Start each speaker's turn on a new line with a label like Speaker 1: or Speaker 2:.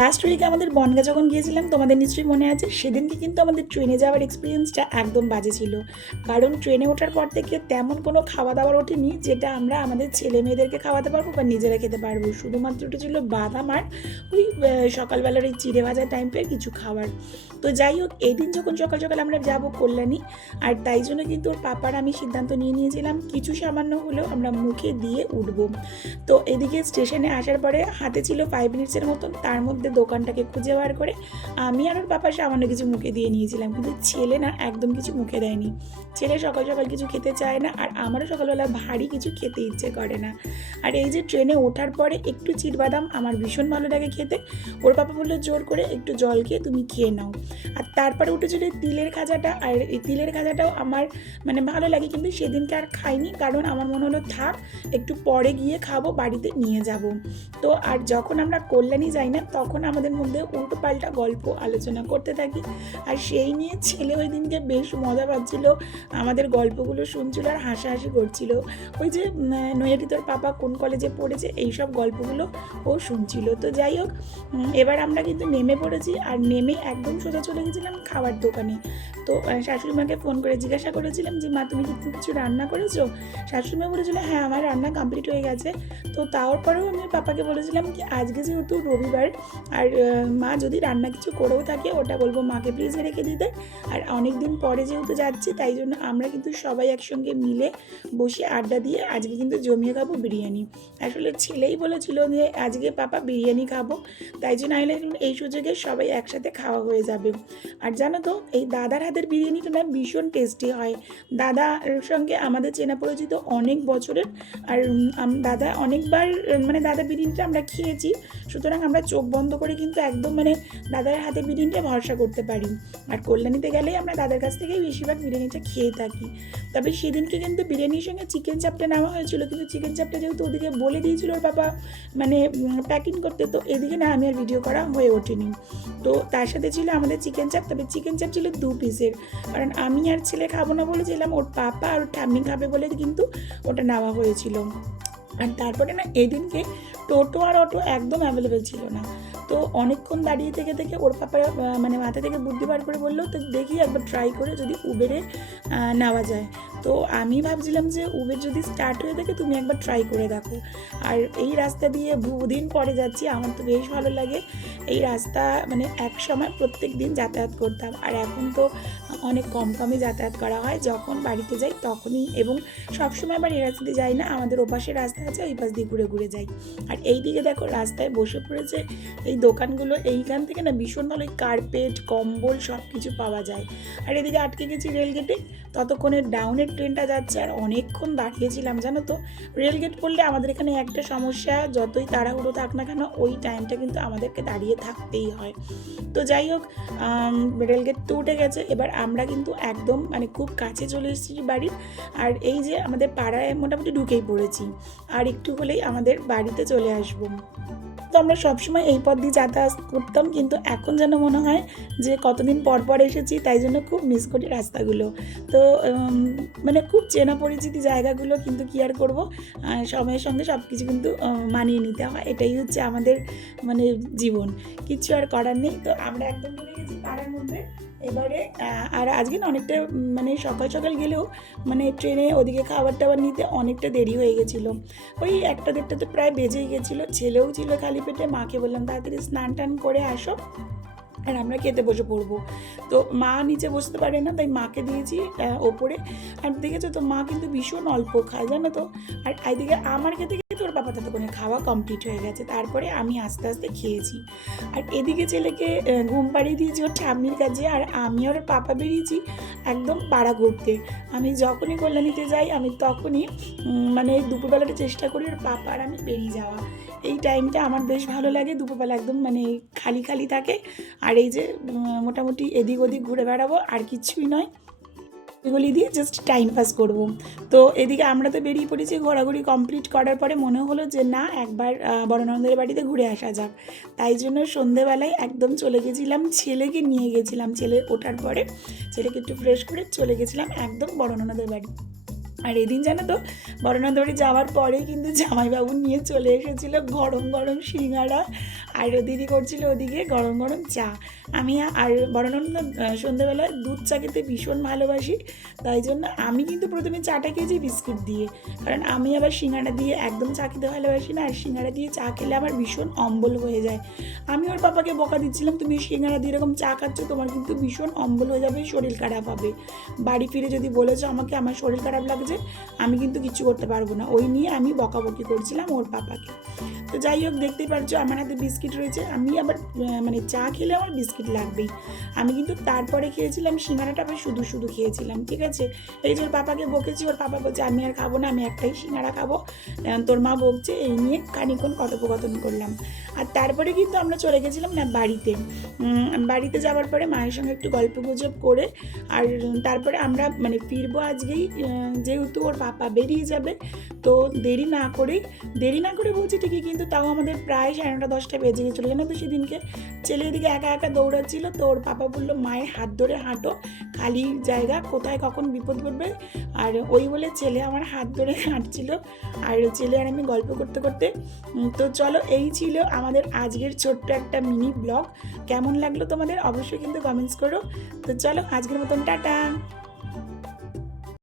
Speaker 1: Last উইকে আমাদের বনগা যখন গিয়েছিলাম, তোমাদের নিশ্চয়ই মনে আছে, সেদিনকে কিন্তু আমাদের ট্রেনে যাওয়ার এক্সপিরিয়েন্সটা একদম বাজে ছিল। কারণ ট্রেনে ওঠার পর থেকে তেমন কোনো খাওয়া দাওয়ার ওঠেনি, যেটা আমরা আমাদের ছেলে মেয়েদেরকে খাওয়াতে পারব বা নিজেরা খেতে পারব। শুধুমাত্র ওটা ছিল বাদাম আর ওই সকালবেলার ওই চিড়ে ভাজা টাইপের কিছু খাবার। তো যাই হোক, এদিন যখন সকাল সকাল আমরা যাব কল্যাণী, আর তাই জন্য কিন্তু ওর পাপার আমি সিদ্ধান্ত নিয়ে নিয়েছিলাম, কিছু সামান্য হলেও আমরা মুখে দিয়ে উঠবো। তো এদিকে স্টেশনে আসার পরে হাতে ছিল ফাইভ মিনিটসের মতন তার মধ্যে দোকানটাকে খুঁজে বার করে আমি আর ওর বাবা সামান্য কিছু মুখে দিয়ে নিয়েছিলাম, কিন্তু ছেলে না একদম কিছু মুখে দেয়নি। ছেলে সকাল সকাল কিছু খেতে চায় না আর আমারও সকালবেলা ভারী কিছু খেতে ইচ্ছে করে না। আর এই যে ট্রেনে ওঠার পরে একটু চিরবাদাম আমার ভীষণ ভালো লাগে খেতে, ওর বাবা বলল, জোর করে একটু জল খেয়ে তুমি খেয়ে নাও। আর তারপরে উঠেছিল তিলের খাজাটা, আর এই তিলের খাজাটাও আমার মানে ভালো লাগে, কিন্তু সেদিনকে আর খাইনি, কারণ আমার মনে হলো, থাক, একটু পরে গিয়ে খাব, বাড়িতে নিয়ে যাব। তো আর যখন আমরা কল্যাণী যাই না তখন আমাদের মধ্যে উল্টো পাল্টা গল্প আলোচনা করতে থাকি। আর সেই নিয়ে ছেলে ওই দিনকে বেশ মজা পাচ্ছিল, আমাদের গল্পগুলো শুনছিল আর হাসাহাসি করছিল। ওই যে নৈয়াটি তোর পাপা কোন কলেজে পড়েছে এই সব গল্পগুলো ও শুনছিল। তো যাই হোক এবার আমরা কিন্তু নেমে পড়েছি আর নেমে একদম সোজা চলে গেছিলাম খাবার দোকানে। তো শাশুড়ি মাকে ফোন করে জিজ্ঞাসা করেছিলাম যে, মা, তুমি কি কিছু রান্না করেছ? শাশুড়ি মা বলেছিল হ্যাঁ আমার রান্না কমপ্লিট হয়ে গেছে। তো তারপরেও আমি পাপাকে বলেছিলাম কি, আজকে যেহেতু রবিবার আর মা যদি রান্না কিছু করেও থাকে, ওটা বলব মাকে প্লিজ রেখে দিতে। আর অনেক দিন পরে যেহেতু যাচ্ছি, তাই জন্য আমরা কিন্তু সবাই একসঙ্গে মিলে বসে আড্ডা দিয়ে আজকে কিন্তু জমিয়ে খাব বিরিয়ানি। আসলে ছেলেই বলেছিল যে, আজকে পাপা বিরিয়ানি খাব। তাই জন্য আইলে এই সুযোগে সবাই একসাথে খাওয়া হয়ে যাবে। আর জানো তো, এই দাদার হাতের বিরিয়ানিটা না ভীষণ টেস্টি হয়। দাদার সঙ্গে আমাদের চেনা পরিচিত অনেক বছরের, আর দাদা অনেকবার মানে দাদা বিরিয়ানিটা আমরা খেয়েছি। সুতরাং আমরা চোখ বন্ধ করে কিন্তু একদম মানে দাদার হাতে বিরিয়ানিটা ভরসা করতে পারি। আর কল্যাণীতে গেলেই আমরা দাদার কাছ থেকেই বেশিরভাগ বিরিয়ানিটা খেয়ে থাকি। তবে সেদিনকে কিন্তু বিরিয়ানির সঙ্গে চিকেন চাপটা নেওয়া হয়েছিল, কিন্তু চিকেন চাপটা যেহেতু ওদিকে বলে দিয়েছিল ওর বাবা মানে প্যাকিং করতে, তো এদিকে না আমি আর ভিডিও করা হয়ে ওঠেনি। তো তার সাথে ছিল আমাদের চিকেন চাপ তবে চিকেন চাপ ছিল দু পিসের কারণ আমি আর ছেলে খাব না বলেছিলাম ওর পাপা আর ওর ঠাম্মি খাবে বলে কিন্তু ওটা নেওয়া হয়েছিল। আর তারপরে না এদিনকে টোটো আর অটো একদম অ্যাভেলেবেল ছিল না। তো অনেকক্ষণ দাঁড়িয়ে থেকে থেকে ওর পাপা মানে মাথা থেকে বুদ্ধি বার করে বলল, তো দেখি একবার ট্রাই করে যদি উবেরে নেওয়া যায়। তো আমি ভাবছিলাম যে উবের যদি স্টার্ট হয়ে থাকে, তুমি একবার ট্রাই করে দেখো। আর এই রাস্তা দিয়ে বহুদিন পরে যাচ্ছি, আমার তো বেশ ভালো লাগে। এই রাস্তা মানে এক সময় প্রত্যেক দিন যাতায়াত করতাম। আর এখন তো অনেক কম কমই যাতায়াত করা হয়। যখন বাড়িতে যাই তখনই এবং সবসময় আবার এই রাস্তা দিয়ে যাই না, আমাদের ওপাশে রাস্তা আছে, ওই পাশ দিয়ে ঘুরে ঘুরে যাই। আর এই দিকে দেখো রাস্তায় বসে পড়েছে, এই দোকানগুলো, এইখান থেকে না ভীষণ ভালো কার্পেট কম্বল সব কিছু পাওয়া যায়। আর এদিকে আটকে গেছি রেলগেটে ততক্ষণে ডাউনের ট্রেনটা যাচ্ছে আর অনেকক্ষণ দাঁড়িয়েছিলাম, জানো তো? রেলগেট পড়লে আমাদের এখানে একটা সমস্যা, যতই তাড়াহুড়ো থাক না কেন, ওই টাইমটা কিন্তু আমাদেরকে দাঁড়িয়ে থাকতেই হয়। তো যাই হোক রেলগেট তো উঠে গেছে। এবার আমরা কিন্তু একদম মানে খুব কাছে চলে এসেছি বাড়ির। আর এই যে আমাদের পাড়ায় মোটামুটি ঢুকেই পড়েছি। আর একটু হলেই আমাদের বাড়িতে চলে আসব। তো আমরা সবসময় এই পথ দিয়ে যাতায়াত করতাম, কিন্তু এখন যেন মনে হয় যে কতদিন পর পর এসেছি, তাই জন্য খুব মিস করি রাস্তাগুলো। তো মানে খুব চেনা পরিচিতি জায়গাগুলো কিন্তু কি আর করব সময়ের সঙ্গে সব কিছু কিন্তু মানিয়ে নিতে হয়। এটাই হচ্ছে আমাদের মানে জীবন। কিছু আর করার নেই। তো আমরা একদম ঢুকে গেছি পাড়ার মধ্যে। এবারে আর আজকে অনেকটা মানে সকাল সকাল গেলেও মানে ট্রেনে ওদিকে খাবার টাবার নিতে অনেকটা দেরি হয়ে গেছিল। ওই একটা দেড়টা তো প্রায় বেজেই গেছিল। ছেলেও ছিল খালি পেটে। মাকে বললাম, তাড়াতাড়ি স্নান টান করে আসো। আর আমরা খেতে বসে পড়ব। তো মা নিচে বসতে পারে না, তাই মাকে দিয়েছি ওপরে। আর দেখেছ তো, মা কিন্তু ভীষণ অল্প খায়, জানো তো? আর এদিকে আমার খেতে খেতে ওর বাবা ততক্ষণে খাওয়া কমপ্লিট হয়ে গেছে। তারপরে আমি আস্তে আস্তে খেয়েছি। আর এদিকে ছেলেকে ঘুম পাড়িয়ে দিয়েছি ওর ঠাম্মির কাছে আর আমি ওর পাপা বেরিয়েছি একদম পাড়া ঘুরতে। আমি যখনই কল্যাণীতে যাই, আমি তখনই মানে দুপুরবেলাটা চেষ্টা করি ওর পাপা আর আমি বেরিয়ে যাওয়া। এই টাইমটা আমার বেশ ভালো লাগে। দুপুরবেলা একদম মানে খালি খালি থাকে। আর এই যে মোটামুটি এদিক ওদিক ঘুরে বেড়াবো আর কিছুই নয়। এগুলি দিয়ে জাস্ট টাইম পাস করব। তো এদিকে আমরা তো বেরিয়ে পড়েছি ঘোরাঘুরি কমপ্লিট করার পরে মনে হলো যে না, একবার বরানন্দের বাড়িতে ঘুরে আসা যাক। তাই জন্য সন্ধেবেলায় একদম চলে গেছিলাম, ছেলেকে নিয়ে গেছিলাম। ছেলে ওঠার পরে ছেলেকে একটু ফ্রেশ করে চলে গেছিলাম একদম বড়নন্দের বাড়ি। আর এদিন জানো তো বরণাদড়ি যাওয়ার পরে কিন্তু জামাইবাবু নিয়ে চলে এসেছিল গরম গরম সিঙ্গারা। আর দিদি করছিল ওদিকে গরম গরম চা। আমি আর বরণানন্দ সন্ধ্যেবেলায় দুধ চা খেতে ভীষণ ভালোবাসি। তাই জন্য আমি কিন্তু প্রথমে চাটা খেয়েছি বিস্কিট দিয়ে। কারণ আমি আবার সিঙ্গারা দিয়ে একদম চা খেতে ভালোবাসি না। আর সিঙ্গারা দিয়ে চা খেলে আমার ভীষণ অম্বল হয়ে যায়। আমি ওর পাপাকে বকা দিচ্ছিলাম, তুমি সিঙ্গারা দিয়ে এরকম চা খাচ্ছ, তোমার কিন্তু ভীষণ অম্বল হয়ে যাবে, শরীর খারাপ হবে। বাড়ি ফিরে যদি বলেছ আমাকে, আমার শরীর খারাপ লাগছে আমি কিন্তু কিছু করতে পারব না। ওই নিয়ে আমি বকাবকি করছিলাম ওর পাপাকে। তো যাই হোক দেখতেই পারছ আমার হাতে বিস্কিট রয়েছে। আমি আবার মানে চা খেলে আমার বিস্কিট লাগবেই। আমি কিন্তু তারপরে খেয়েছিলাম সিঙ্গারাটা আবার শুধু শুধু খেয়েছিলাম ঠিক আছে? এই যে ওর পাপাকে বকেছি ওর পাপা বলছে আমি আর খাব না আমি একটাই সিঙ্গারা খাব। তোর মা বকছে এই নিয়ে খানিক্ষণ কথোপকথন করলাম। আর তারপরে কিন্তু আমরা চলে গেছিলাম না বাড়িতে। বাড়িতে যাওয়ার পরে মায়ের সঙ্গে একটু গল্প গুজব করে আর তারপরে আমরা মানে ফিরবো আজকেই আহ, যেহেতু ওর পাপা বেরিয়ে যাবে। তো দেরি না করেই দেরি না করে বলছি ঠিকই, কিন্তু তাও আমাদের প্রায় সাড়ে নটা, দশটা বেজে গেছিল। জানো তো সেদিনকে ছেলে এদিকে একা একা দৌড়াচ্ছিল, তো ওর পাপা বলল, মায়ের হাত ধরে হাঁটো, খালি জায়গা, কোথায় কখন বিপদ ঘটবে? আর ওই বলে ছেলে আমার হাত ধরে হাঁটছিল। আর ছেলে আর আমি গল্প করতে করতে তো চলো এই ছিল আমাদের আজকের ছোট্ট একটা মিনি ব্লগ। কেমন লাগল তোমাদের? অবশ্যই কিন্তু কমেন্টস করো। তো চলো আজকের মতন, টাটা!